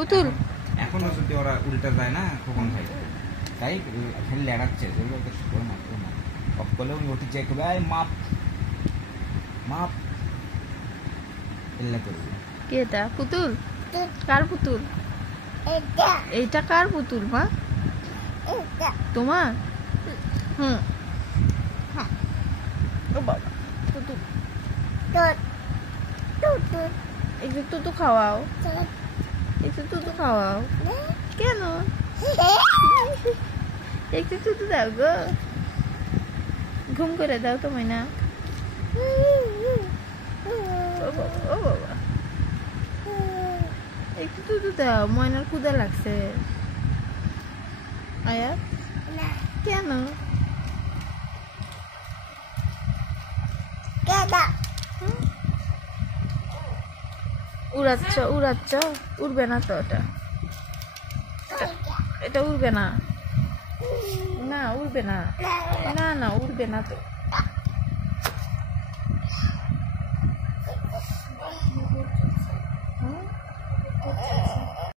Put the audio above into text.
পুতুল এখনো যদি ওরা উল্টা যায় না কখন খাই তাই খালি লেড়াচ্ছে অফ করলে উনি ওটি চেক করবে মাপ মাপ এলে করবে কে এটা পুতুল কার পুতুল এইটা কার পুতুল মা তোমার হুম ও বাবা পুতুল একটু তুতু খাওয়াও একটু তুতু খাওয়াও কেন একটু তুতু দাও গো ঘুম করে দাও তো ময়না ও বাবা একটু তুতু দাও ময়নার ক্ষুধা লাগছে আয়া কেন উড়াচ্ছ উড়াচ্ছ উড়বে না তো এটা উড়বে না না উড়বে না না না উড়বে না তো